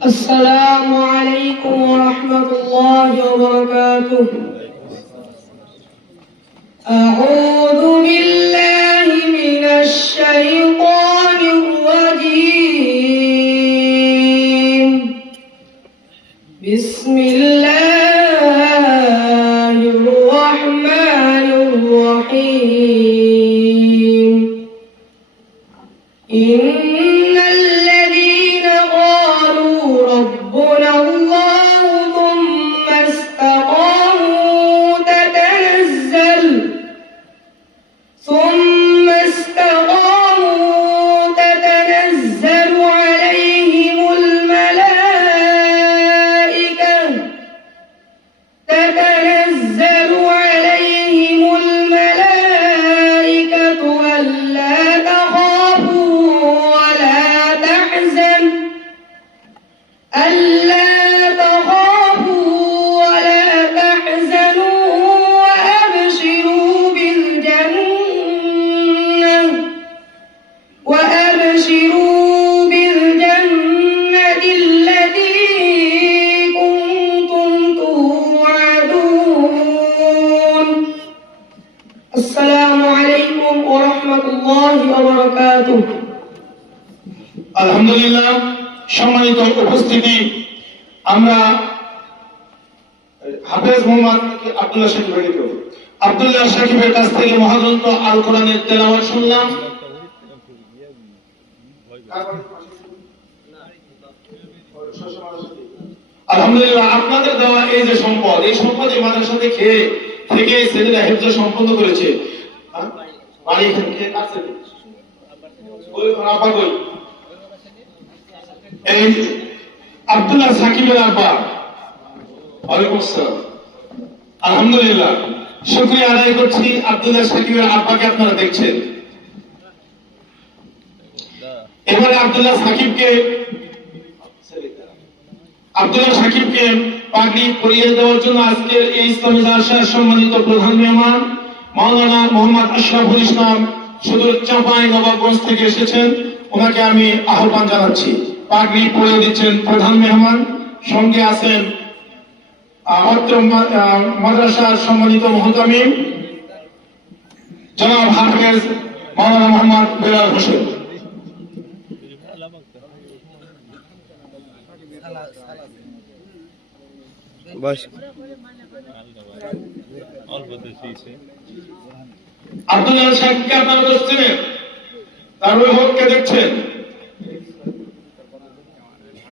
السلام عليكم ورحمة الله وبركاته. أعوذ بالله من الشيطان الرجيم. بسم الله الرحمن الرحيم. إن الذين قالوا ربنا الله ثم استقاموا تتنزل عليهم الملائكة ألا تخافوا ولا تحزنوا وأبشروا بالجنة التي كنتم توعدون. السلام عليكم ورحمة الله وبركاته. আলহামদুলিল্লাহ, সম্মানিত উপস্থিতি, আমরা হাফেজ মোহাম্মদ আব্দুল্লাহ সাকিবের কাছ থেকে মহাগ্রন্থ আল কোরআনের তেলাওয়াত শুনলাম। আলহামদুলিল্লাহ, আপনাদের দেওয়া এই যে সম্পদ, এই সম্পদ এই মাদ্রাসাতে খেয়ে থেকে ছেলেরা হেফজ সম্পন্ন করেছে। বাড়ি এখানে খেয়ে কাছে এই আব্দুল্লাহ সাকিবের আব্বা। ওয়ালাইকুম আসসালাম। আলহামদুলিল্লাহ, শুকরিয়া আদায় করছি। আব্দুল্লাহ সাকিবের আব্বাকে আপনারা দেখছেন। এবারে আব্দুল্লাহ সাকিবকে পাগড়ি পরিয়ে দেওয়ার জন্য আজকের এই ইসলামী জালসার সম্মানিত প্রধান মেহমান মাওলানা মোহাম্মদ আশরাফুল ইসলাম সুদূর চাঁপাইনবাবগঞ্জ থেকে এসেছেন। ওনাকে আমি আহ্বান জানাচ্ছি। পাগড়ি পরিয়ে দিচ্ছেন প্রধান মেহমান। সঙ্গে আছেন অত্র মাদ্রাসার সম্মানিত মুহতামিম জনাব হাফেজ মাওলানা মোহাম্মদ বেলাল হোসেন। আব্দুল্লাহ সাহেবকে আপনারা দেখছেন, তার অভিভাবককে দেখছেন।